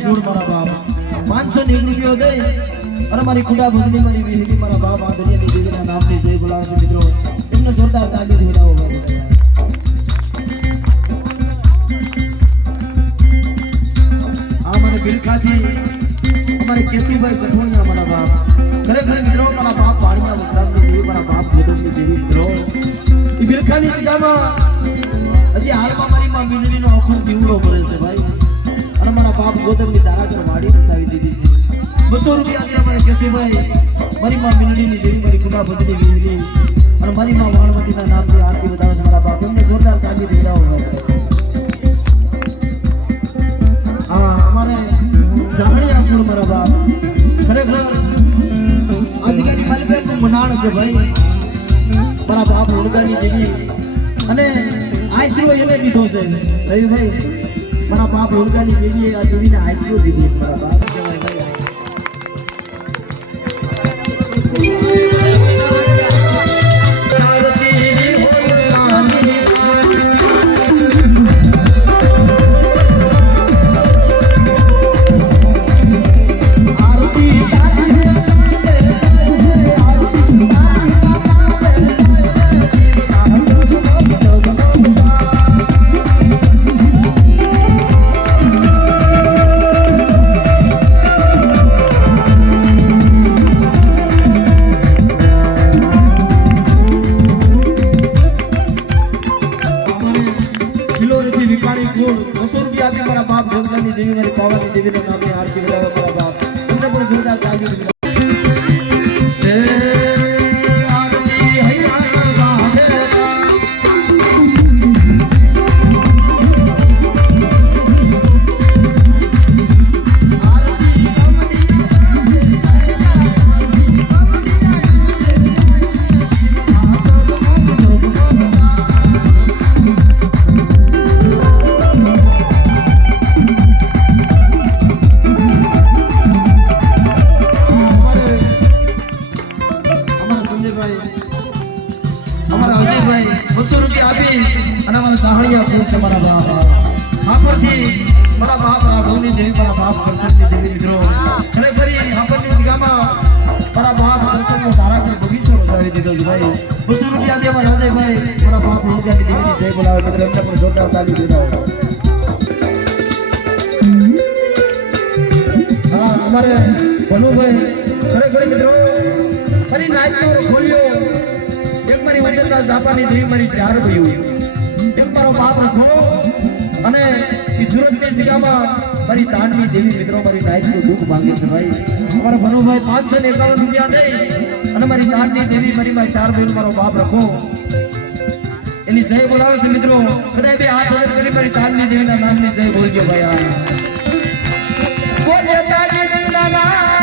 કુળ મારા બાપ 501 રૂપિયો દે અને મારી કુડા ભજની મારી વિહરી મારા બાપ આ દરિયાની દેવીના નામની જય બોલાવે છે મિત્રો એમને જોરદાર તાળી દેવડાવો આ મારે બિલખાથી અમારે કેસીભાઈ કઠોણિયા મારા બાપ ખરેખર મિત્રો મારા બાપ પાણીયા વસરામની દેવી મારા બાપ ગોદમની દેવી મિત્રો એ બિલખાની જગ્યામાં હજી હાલમાં મારી માં મીનડીનો અખૂટ દીવડો પડે છે ભાઈ અને મારા બાપ ગોદમની તારાગર વાડી નસાવી દીધી છે 200 રૂપિયા અમારે કેસીભાઈ મારી માં મીનડીની દેવી મારી કુડા ભજની વિહરી અને મારી માં વાણવતીના નામની આરતી બતાવે છે મારા બાપ એમને જોરદાર તાળી દેવડાવો હા અમારે જામણીયા કુળ મારા બાપ ખરેખર આજકાલની માલપેટનું મનાણ છે ભાઈ મારા બાપ હોળગાની દેવી અને આઈસીઓ એને દીધો છે રવિભાઈ મારા બાપ હોળગાની દેવીએ આ દેવીને આઈસીઓ દીધો છે મારા બાપ કહેવાય ભાઈ देवी मेरी पावन देवी ने नाम आरती बजावे मेरा बाप तुमने बड़े जोरदार ताली हमारे बनू भाई खरे मित्रों फरी नाच तो खोलियो एक मारी वजनदार जापानी देवी मारी चार भईयो एक मारो बाप रखो અને ઈ સુરતની જગ્યામાં મારી તાણની દેવી મિત્રો મારી નાચનું દુઃખ માંગે છે ભાઈ અમારા ભનુભાઈ 551 રૂપિયા દે અને મારી તાણની દેવી મારી માં ચાર ભઈઓ મારો બાપ રખો એની જય બોલાવે છે મિત્રો કદાય બે હાથ જોડ કરી મારી તાણની દેવીના નામની જય બોલજો ભાઈ આ બોલે તાણની દેવીના નામ